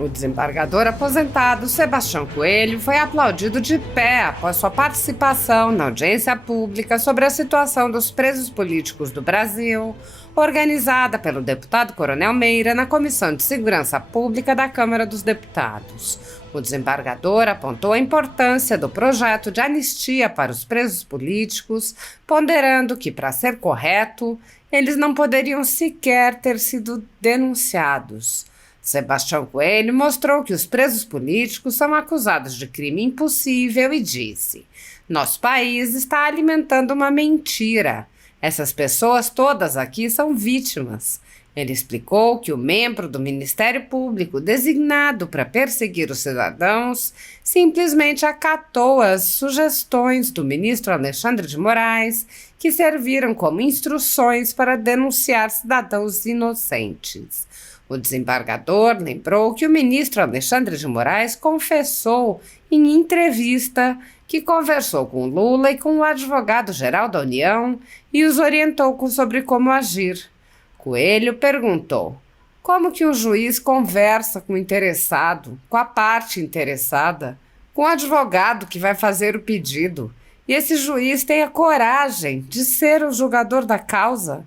O desembargador aposentado Sebastião Coelho foi aplaudido de pé após sua participação na audiência pública sobre a situação dos presos políticos do Brasil, organizada pelo deputado Coronel Meira na Comissão de Segurança Pública da Câmara dos Deputados. O desembargador apontou a importância do projeto de anistia para os presos políticos, ponderando que, para ser correto, eles não poderiam sequer ter sido denunciados. Sebastião Coelho mostrou que os presos políticos são acusados de crime impossível e disse: "Nosso país está alimentando uma mentira. Essas pessoas todas aqui são vítimas." Ele explicou que o membro do Ministério Público designado para perseguir os cidadãos simplesmente acatou as sugestões do ministro Alexandre de Moraes, que serviram como instruções para denunciar cidadãos inocentes. O desembargador lembrou que o ministro Alexandre de Moraes confessou em entrevista que conversou com Lula e com o advogado-geral da União e os orientou sobre como agir. Coelho perguntou: como que um juiz conversa com o interessado, com a parte interessada, com o advogado que vai fazer o pedido, e esse juiz tem a coragem de ser o julgador da causa?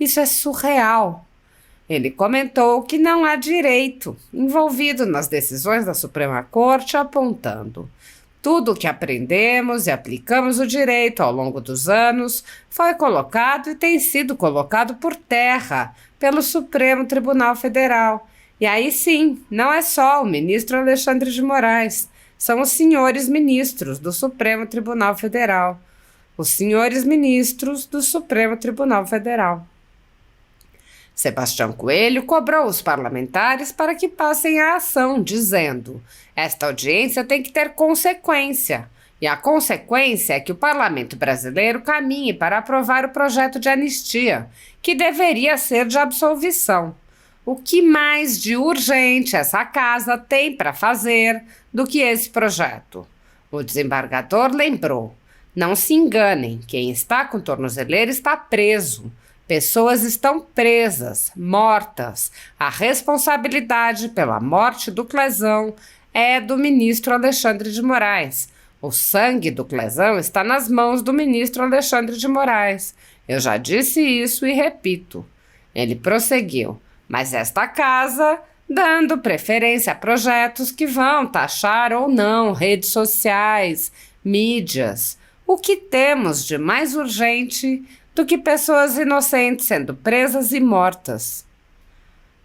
Isso é surreal. Ele comentou que não há direito envolvido nas decisões da Suprema Corte, apontando: tudo o que aprendemos e aplicamos o direito ao longo dos anos foi colocado e tem sido colocado por terra pelo Supremo Tribunal Federal. E aí sim, não é só o ministro Alexandre de Moraes, são os senhores ministros do Supremo Tribunal Federal. Os senhores ministros do Supremo Tribunal Federal. Sebastião Coelho cobrou os parlamentares para que passem a ação, dizendo: esta audiência tem que ter consequência, e a consequência é que o parlamento brasileiro caminhe para aprovar o projeto de anistia, que deveria ser de absolvição. O que mais de urgente essa casa tem para fazer do que esse projeto? O desembargador lembrou: não se enganem, quem está com tornozeleira está preso. Pessoas estão presas, mortas. A responsabilidade pela morte do Clezão é do ministro Alexandre de Moraes. O sangue do Clezão está nas mãos do ministro Alexandre de Moraes. Eu já disse isso e repito. Ele prosseguiu: mas esta casa, dando preferência a projetos que vão taxar ou não redes sociais, mídias. O que temos de mais urgente do que pessoas inocentes sendo presas e mortas?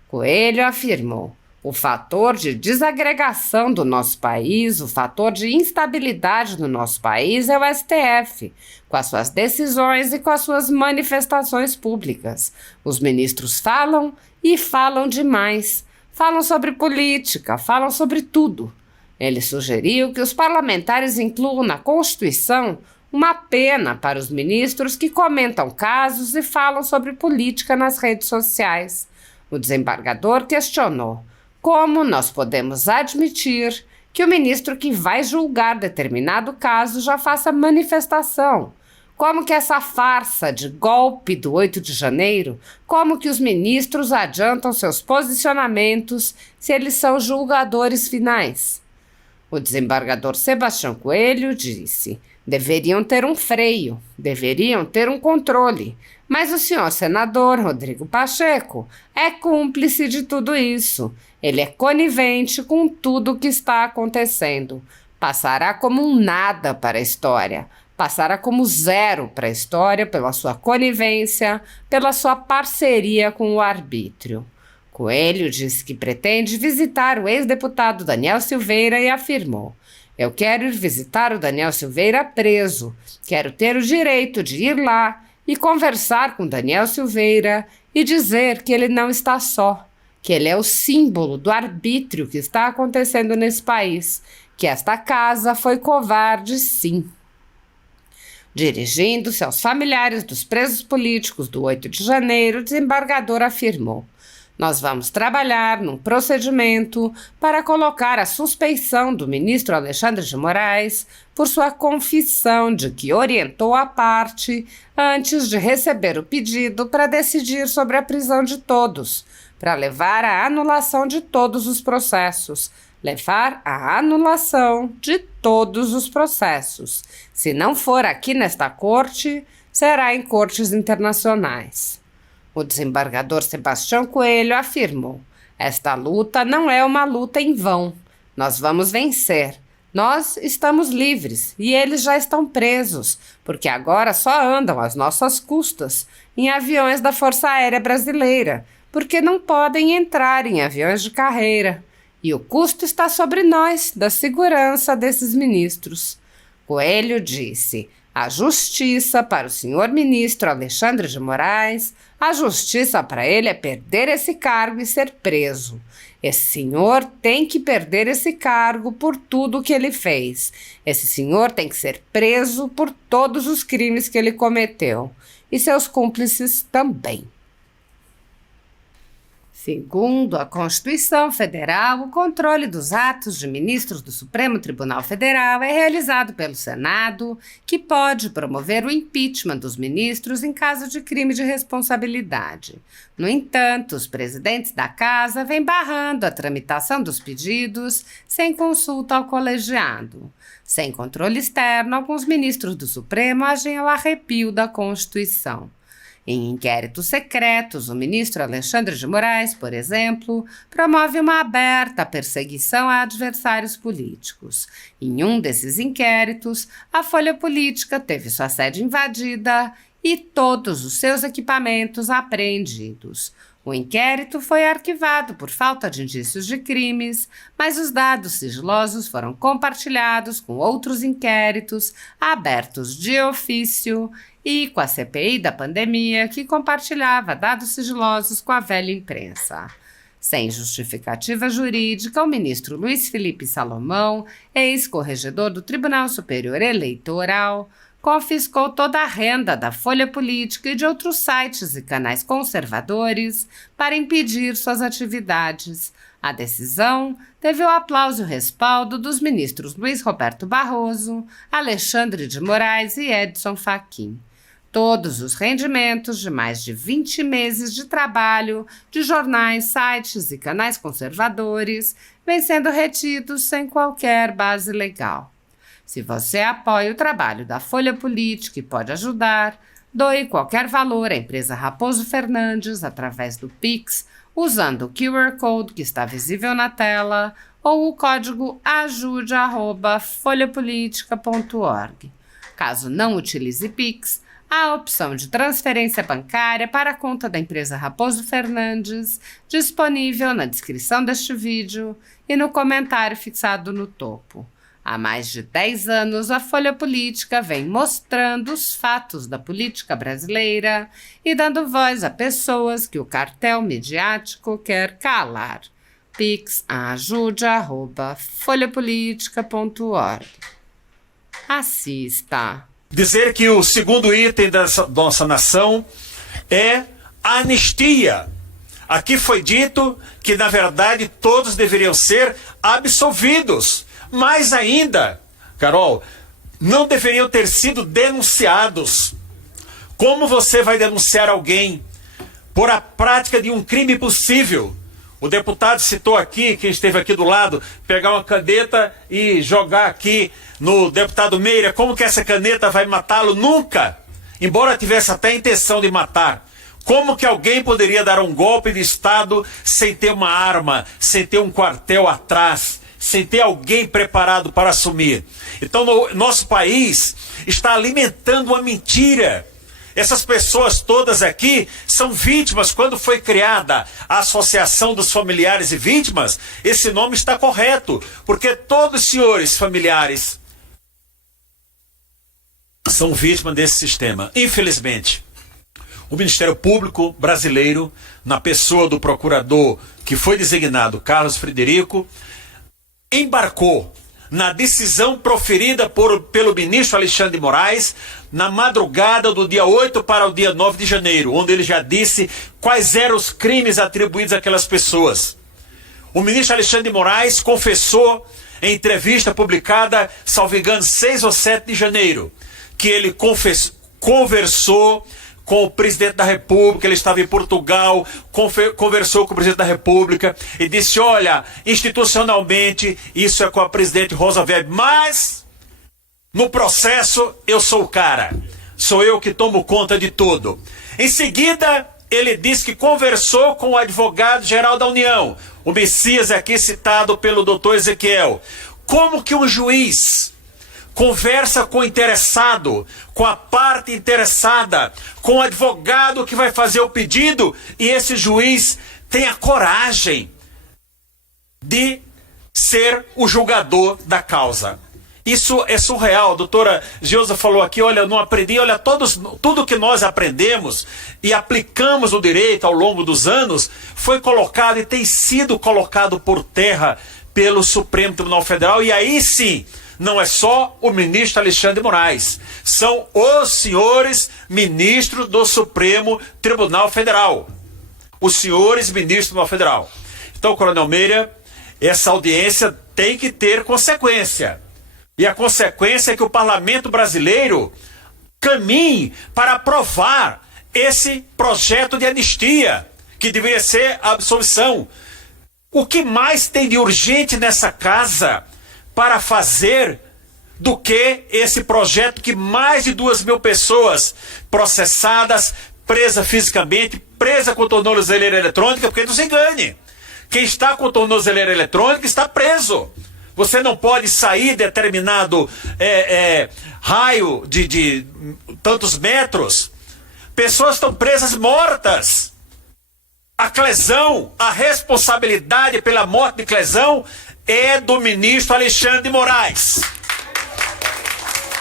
Coelho afirmou: o fator de desagregação do nosso país, o fator de instabilidade do nosso país é o STF, com as suas decisões e com as suas manifestações públicas. Os ministros falam e falam demais. Falam sobre política, falam sobre tudo. Ele sugeriu que os parlamentares incluam na Constituição uma pena para os ministros que comentam casos e falam sobre política nas redes sociais. O desembargador questionou: como nós podemos admitir que o ministro que vai julgar determinado caso já faça manifestação? Como que essa farsa de golpe do 8 de janeiro, como que os ministros adiantam seus posicionamentos se eles são julgadores finais? O desembargador Sebastião Coelho disse: deveriam ter um freio, deveriam ter um controle, mas o senhor senador Rodrigo Pacheco é cúmplice de tudo isso. Ele é conivente com tudo o que está acontecendo. Passará como um nada para a história, passará como zero para a história pela sua conivência, pela sua parceria com o arbítrio. Coelho disse que pretende visitar o ex-deputado Daniel Silveira e afirmou: eu quero ir visitar o Daniel Silveira preso. Quero ter o direito de ir lá e conversar com Daniel Silveira e dizer que ele não está só, que ele é o símbolo do arbítrio que está acontecendo nesse país, que esta casa foi covarde, sim. Dirigindo-se aos familiares dos presos políticos do 8 de janeiro, o desembargador afirmou: Nós vamos trabalhar num procedimento para colocar a suspeição do ministro Alexandre de Moraes por sua confissão de que orientou a parte antes de receber o pedido para decidir sobre a prisão de todos, para levar à anulação de todos os processos. Levar à anulação de todos os processos. Se não for aqui nesta corte, será em cortes internacionais. O desembargador Sebastião Coelho afirmou: esta luta não é uma luta em vão. Nós vamos vencer. Nós estamos livres e eles já estão presos, porque agora só andam às nossas custas em aviões da Força Aérea Brasileira, porque não podem entrar em aviões de carreira. E o custo está sobre nós, da segurança desses ministros. Coelho disse: a justiça para o senhor ministro Alexandre de Moraes, a justiça para ele é perder esse cargo e ser preso. Esse senhor tem que perder esse cargo por tudo o que ele fez. Esse senhor tem que ser preso por todos os crimes que ele cometeu. E seus cúmplices também. Segundo a Constituição Federal, o controle dos atos de ministros do Supremo Tribunal Federal é realizado pelo Senado, que pode promover o impeachment dos ministros em caso de crime de responsabilidade. No entanto, os presidentes da Casa vêm barrando a tramitação dos pedidos sem consulta ao colegiado. Sem controle externo, alguns ministros do Supremo agem ao arrepio da Constituição. Em inquéritos secretos, o ministro Alexandre de Moraes, por exemplo, promove uma aberta perseguição a adversários políticos. Em um desses inquéritos, a Folha Política teve sua sede invadida e todos os seus equipamentos apreendidos. O inquérito foi arquivado por falta de indícios de crimes, mas os dados sigilosos foram compartilhados com outros inquéritos abertos de ofício e com a CPI da pandemia, que compartilhava dados sigilosos com a velha imprensa. Sem justificativa jurídica, o ministro Luiz Felipe Salomão, ex-corregedor do Tribunal Superior Eleitoral, confiscou toda a renda da Folha Política e de outros sites e canais conservadores para impedir suas atividades. A decisão teve o aplauso e o respaldo dos ministros Luiz Roberto Barroso, Alexandre de Moraes e Edson Fachin. Todos os rendimentos de mais de 20 meses de trabalho de jornais, sites e canais conservadores vêm sendo retidos sem qualquer base legal. Se você apoia o trabalho da Folha Política e pode ajudar, doe qualquer valor à empresa Raposo Fernandes através do Pix, usando o QR Code que está visível na tela ou o código ajude@folhapolitica.org. Caso não utilize Pix, há a opção de transferência bancária para a conta da empresa Raposo Fernandes, disponível na descrição deste vídeo e no comentário fixado no topo. Há mais de 10 anos, a Folha Política vem mostrando os fatos da política brasileira e dando voz a pessoas que o cartel midiático quer calar. Pix ajude@folhapolitica.org. Assista. Dizer que o segundo item dessa nossa nação é a anistia. Aqui foi dito que, na verdade, todos deveriam ser absolvidos. Mais ainda, Carol, não deveriam ter sido denunciados. Como você vai denunciar alguém por a prática de um crime possível? O deputado citou aqui, quem esteve aqui do lado, pegar uma caneta e jogar aqui no deputado Meira. Como que essa caneta vai matá-lo? Nunca! Embora tivesse até a intenção de matar. Como que alguém poderia dar um golpe de Estado sem ter uma arma, sem ter um quartel atrás, sem ter alguém preparado para assumir? Então, nosso país está alimentando uma mentira. Essas pessoas todas aqui são vítimas. Quando foi criada a Associação dos Familiares e Vítimas, esse nome está correto, porque todos os senhores familiares são vítimas desse sistema. Infelizmente, o Ministério Público brasileiro, na pessoa do procurador que foi designado, Carlos Frederico, embarcou na decisão proferida pelo ministro Alexandre de Moraes, na madrugada do dia 8 para o dia 9 de janeiro, onde ele já disse quais eram os crimes atribuídos àquelas pessoas. O ministro Alexandre de Moraes confessou em entrevista publicada, salvo engano, 6 ou 7 de janeiro, que ele conversou com o presidente da República, ele estava em Portugal, conversou com o presidente da República e disse, olha, institucionalmente isso é com a presidente Rosa Weber, mas no processo eu sou o cara, sou eu que tomo conta de tudo. Em seguida, ele disse que conversou com o advogado-geral da União, o Messias aqui citado pelo doutor Ezequiel. Como que um juiz conversa com o interessado, com a parte interessada, com o advogado que vai fazer o pedido, e esse juiz tem a coragem de ser o julgador da causa? Isso é surreal. A doutora Geusa falou aqui, olha, eu não aprendi, olha, tudo que nós aprendemos e aplicamos no direito ao longo dos anos, foi colocado e tem sido colocado por terra pelo Supremo Tribunal Federal, e aí sim, não é só o ministro Alexandre de Moraes, são os senhores ministros do Supremo Tribunal Federal. Os senhores ministros do Tribunal Federal. Então, Coronel Meira, essa audiência tem que ter consequência. E a consequência é que o parlamento brasileiro caminhe para aprovar esse projeto de anistia, que deveria ser a absolvição. O que mais tem de urgente nessa casa para fazer do que esse projeto que mais de 2.000 pessoas processadas, presas fisicamente, presa com tornozeleira eletrônica, porque não se engane, quem está com tornozeleira eletrônica está preso. Você não pode sair determinado raio de tantos metros. Pessoas estão presas mortas. A Clezão, a responsabilidade pela morte de Clezão é do ministro Alexandre de Moraes.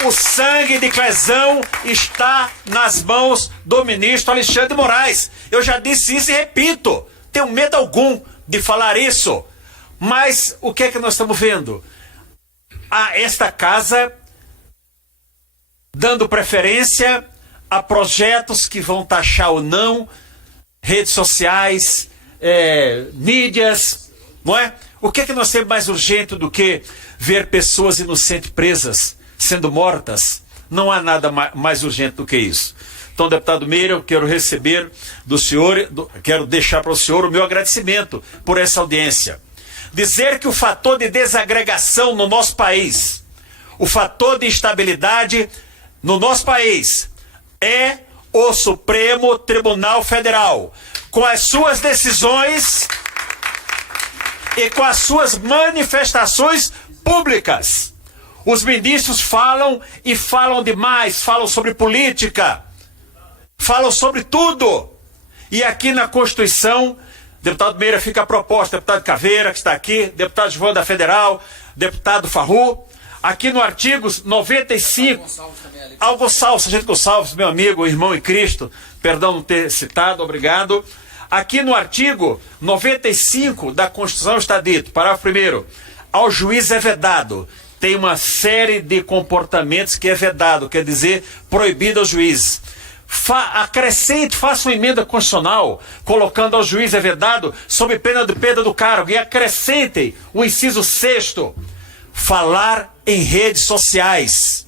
O sangue de Clezão está nas mãos do ministro Alexandre de Moraes. Eu já disse isso e repito, tenho medo algum de falar isso. Mas o que é que nós estamos vendo? Esta casa dando preferência a projetos que vão taxar ou não redes sociais, mídias, não é? O que é que nós temos mais urgente do que ver pessoas inocentes presas, sendo mortas? Não há nada mais urgente do que isso. Então, deputado Meira, eu quero receber do senhor, quero deixar para o senhor o meu agradecimento por essa audiência. Dizer que o fator de desagregação no nosso país, o fator de instabilidade no nosso país é o Supremo Tribunal Federal, com as suas decisões e com as suas manifestações públicas. Os ministros falam e falam demais, falam sobre política, falam sobre tudo. E aqui na Constituição, deputado Meira, fica a proposta, deputado Caveira, que está aqui, deputado João da Federal, deputado Farru, aqui no artigo 95, Gonçalves, sargento Gonçalves, meu amigo, irmão em Cristo, perdão não ter citado, obrigado. Aqui no artigo 95 da Constituição está dito, parágrafo 1º, ao juiz é vedado, tem uma série de comportamentos que é vedado, quer dizer, proibido ao juiz. Acrescente, faça uma emenda constitucional, colocando ao juiz é vedado, sob pena de perda do cargo, e acrescentem o inciso 6º, falar em redes sociais.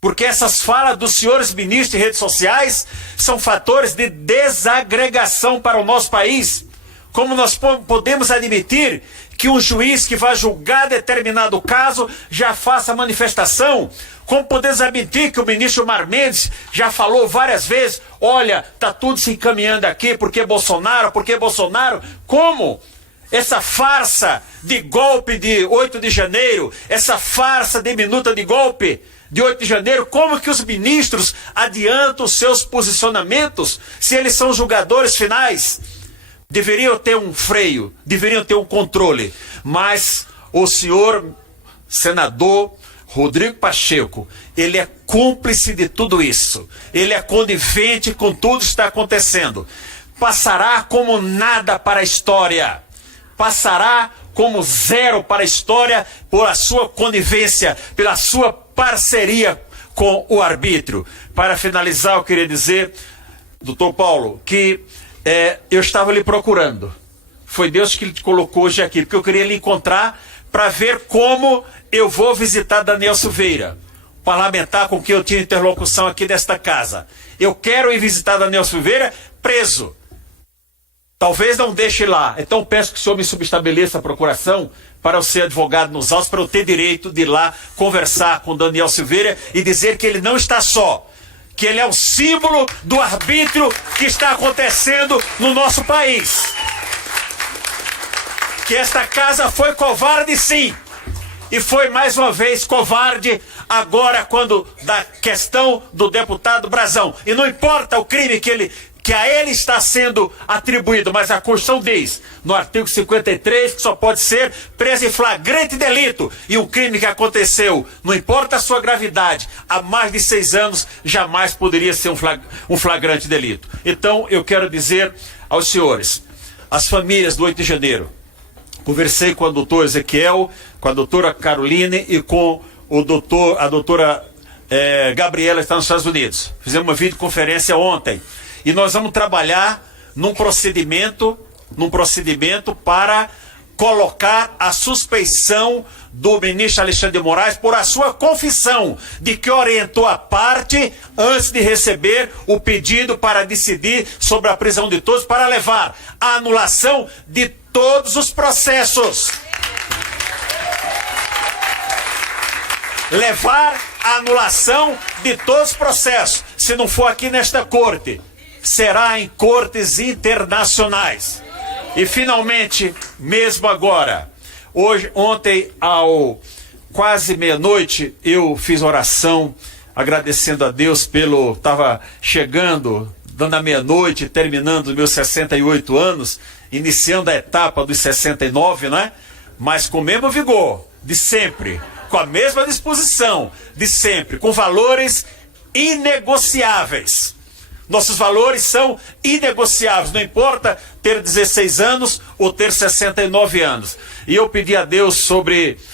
Porque essas falas dos senhores ministros em redes sociais são fatores de desagregação para o nosso país. Como nós podemos admitir que um juiz que vai julgar determinado caso já faça manifestação? Como podemos admitir que o ministro Gilmar Mendes já falou várias vezes, olha, está tudo se encaminhando aqui, porque Bolsonaro? Como? Essa farsa de golpe de 8 de janeiro, essa farsa de minuta de golpe de 8 de janeiro, como que os ministros adiantam seus posicionamentos se eles são julgadores finais? Deveriam ter um freio, deveriam ter um controle, mas o senhor senador Rodrigo Pacheco, ele é cúmplice de tudo isso, ele é conivente com tudo que está acontecendo, passará como nada para a história, passará como zero para a história por a sua conivência, pela sua parceria com o arbítrio. Para finalizar, eu queria dizer, doutor Paulo, que eu estava lhe procurando. Foi Deus que lhe colocou hoje aqui, porque eu queria lhe encontrar para ver como eu vou visitar Daniel Silveira, parlamentar com quem eu tinha interlocução aqui desta casa. Eu quero ir visitar Daniel Silveira preso. Talvez não deixe lá. Então peço que o senhor me subestabeleça a procuração para eu ser advogado nos autos, para eu ter direito de ir lá conversar com Daniel Silveira e dizer que ele não está só, que ele é o símbolo do arbítrio que está acontecendo no nosso país. Que esta casa foi covarde, sim, e foi mais uma vez covarde agora quando da questão do deputado Brazão. E não importa o crime que a ele está sendo atribuído, mas a Constituição diz, no artigo 53, que só pode ser preso em flagrante delito. E um crime que aconteceu, não importa a sua gravidade, há mais de 6 anos, jamais poderia ser um flagrante delito. Então, eu quero dizer aos senhores, as famílias do 8 de janeiro, conversei com o doutor Ezequiel, com a doutora Caroline e com a doutora Gabriela, que está nos Estados Unidos. Fizemos uma videoconferência ontem. E nós vamos trabalhar num procedimento para colocar a suspeição do ministro Alexandre de Moraes por a sua confissão de que orientou a parte antes de receber o pedido para decidir sobre a prisão de todos, para levar à anulação de todos os processos. Levar à anulação de todos os processos. Se não for aqui nesta corte, será em cortes internacionais. E finalmente, mesmo agora, ontem ao quase meia-noite, eu fiz oração agradecendo a Deus estava chegando, dando a meia-noite, terminando os meus 68 anos, iniciando a etapa dos 69, né? Mas com o mesmo vigor de sempre, com a mesma disposição de sempre, com valores inegociáveis. Nossos valores são inegociáveis, não importa ter 16 anos ou ter 69 anos. E eu pedi a Deus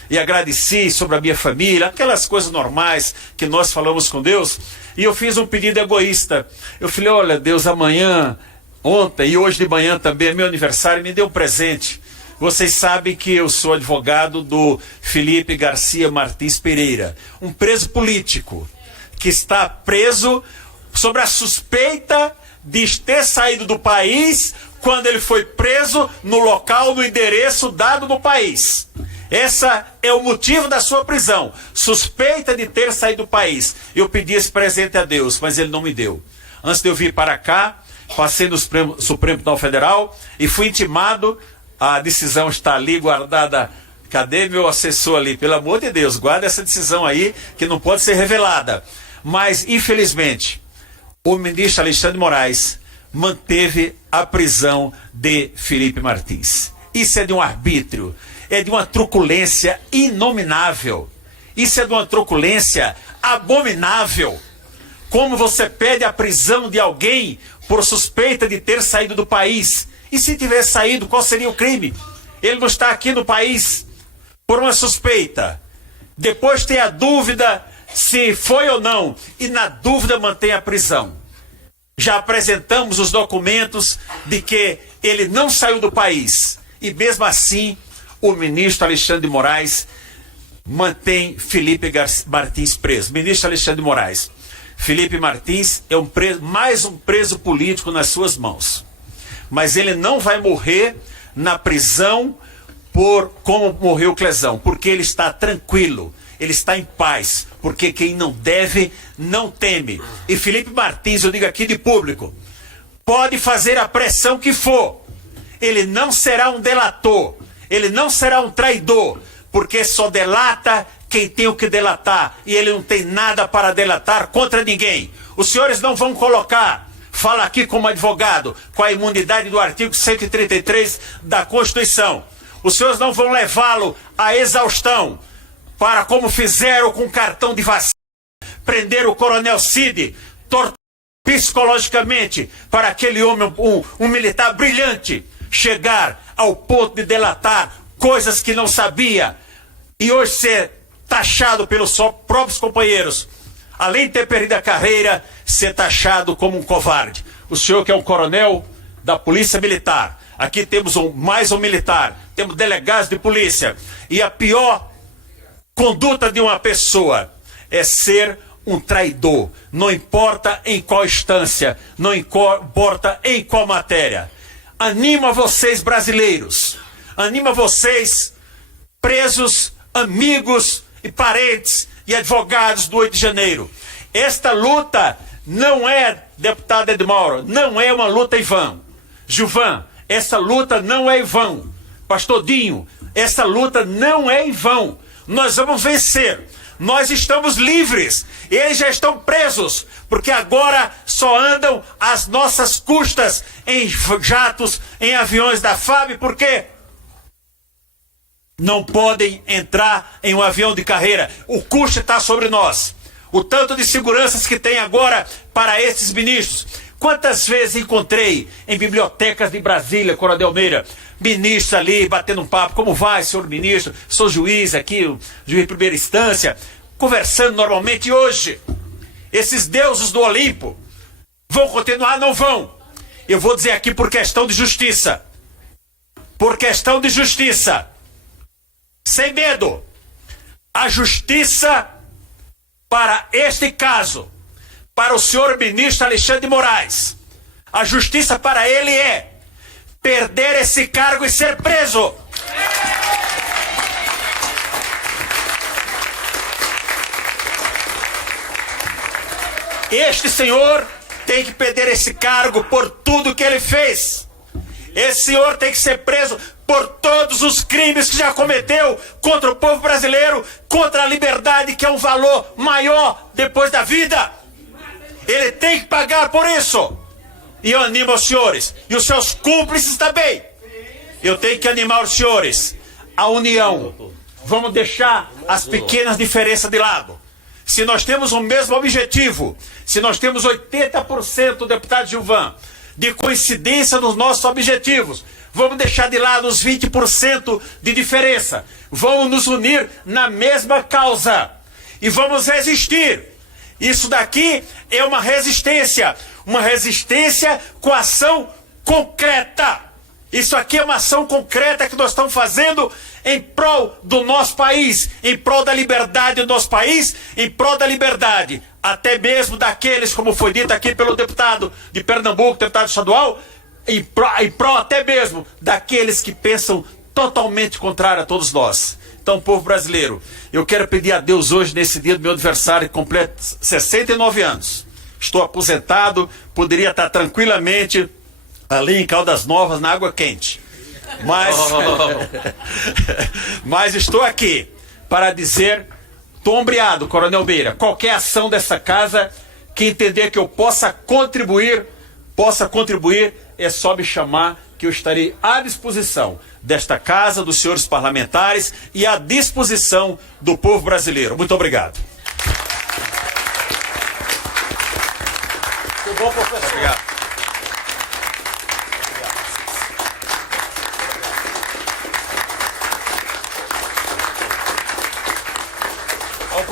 e agradeci sobre a minha família, aquelas coisas normais que nós falamos com Deus. E eu fiz um pedido egoísta. Eu falei, olha Deus, amanhã, ontem e hoje de manhã também é meu aniversário, me dê um presente. Vocês sabem que eu sou advogado do Felipe Garcia Martins Pereira, um preso político, que está preso sobre a suspeita de ter saído do país quando ele foi preso no local, no endereço dado no país. Esse é o motivo da sua prisão, suspeita de ter saído do país. Eu pedi esse presente a Deus, mas ele não me deu. Antes de eu vir para cá, passei no Supremo Tribunal Federal e fui intimado, a decisão está ali guardada. Cadê meu assessor ali? Pelo amor de Deus, guarda essa decisão aí, que não pode ser revelada. Mas, infelizmente, o ministro Alexandre de Moraes manteve a prisão de Felipe Martins. Isso é de um arbítrio, é de uma truculência inominável. Isso é de uma truculência abominável. Como você pede a prisão de alguém por suspeita de ter saído do país? E se tiver saído, qual seria o crime? Ele não está aqui no país por uma suspeita. Depois tem a dúvida se foi ou não, e na dúvida mantém a prisão. Já apresentamos os documentos de que ele não saiu do país, e mesmo assim o ministro Alexandre de Moraes mantém Felipe Martins preso. Ministro Alexandre de Moraes, Felipe Martins é mais um preso político nas suas mãos, mas ele não vai morrer na prisão como morreu o Clesão, porque ele está tranquilo. Ele está em paz, porque quem não deve, não teme. E Felipe Martins, eu digo aqui de público, pode fazer a pressão que for. Ele não será um delator, ele não será um traidor, porque só delata quem tem o que delatar. E ele não tem nada para delatar contra ninguém. Os senhores não vão fala aqui como advogado, com a imunidade do artigo 133 da Constituição. Os senhores não vão levá-lo à exaustão, para como fizeram com o cartão de vacina, prender o coronel Cid, torturar psicologicamente para aquele homem, um militar brilhante, chegar ao ponto de delatar coisas que não sabia, e hoje ser taxado pelos próprios companheiros, além de ter perdido a carreira, ser taxado como um covarde. O senhor que é um coronel da Polícia Militar, aqui temos mais um militar, temos delegados de polícia, e a pior conduta de uma pessoa é ser um traidor, não importa em qual instância, não importa em qual matéria. Anima vocês, brasileiros, anima vocês, presos, amigos e parentes e advogados do 8 de janeiro. Esta luta não é, deputado Edmauro, não é uma luta em vão. Gilvan, essa luta não é em vão. Pastor Dinho, essa luta não é em vão. Nós vamos vencer. Nós estamos livres. Eles já estão presos, porque agora só andam às nossas custas em jatos, em aviões da FAB, porque não podem entrar em um avião de carreira. O custo está sobre nós. O tanto de seguranças que tem agora para esses ministros. Quantas vezes encontrei em bibliotecas de Brasília, Coronel Meira, ministros ali batendo um papo, como vai, senhor ministro? Sou juiz aqui, juiz de primeira instância, conversando normalmente. E hoje, esses deuses do Olimpo vão continuar? Não vão. Eu vou dizer aqui por questão de justiça. Por questão de justiça. Sem medo. A justiça para este caso, para o senhor ministro Alexandre de Moraes, a justiça para ele é perder esse cargo e ser preso. Este senhor tem que perder esse cargo por tudo que ele fez. Esse senhor tem que ser preso por todos os crimes que já cometeu contra o povo brasileiro, contra a liberdade, que é um valor maior depois da vida. Ele tem que pagar por isso. E eu animo os senhores, e os seus cúmplices também. Eu tenho que animar os senhores. A união. Vamos deixar as pequenas diferenças de lado. Se nós temos o mesmo objetivo, se nós temos 80%, deputado Gilvan, de coincidência nos nossos objetivos, vamos deixar de lado os 20% de diferença. Vamos nos unir na mesma causa. E vamos resistir. Isso daqui é uma resistência com ação concreta. Isso aqui é uma ação concreta que nós estamos fazendo em prol do nosso país, em prol da liberdade do nosso país, em prol da liberdade, até mesmo daqueles, como foi dito aqui pelo deputado de Pernambuco, deputado estadual, em prol até mesmo daqueles que pensam totalmente contrário a todos nós. Então, povo brasileiro, eu quero pedir a Deus hoje, nesse dia do meu aniversário, que completo 69 anos. Estou aposentado, poderia estar tranquilamente ali em Caldas Novas, na água quente. Mas estou aqui para dizer, estou ombreado, Coronel Meira, qualquer ação dessa casa que entender que eu possa contribuir, é só me chamar, que eu estarei à disposição desta casa, dos senhores parlamentares e à disposição do povo brasileiro. Muito obrigado. Muito bom, professor. Obrigado.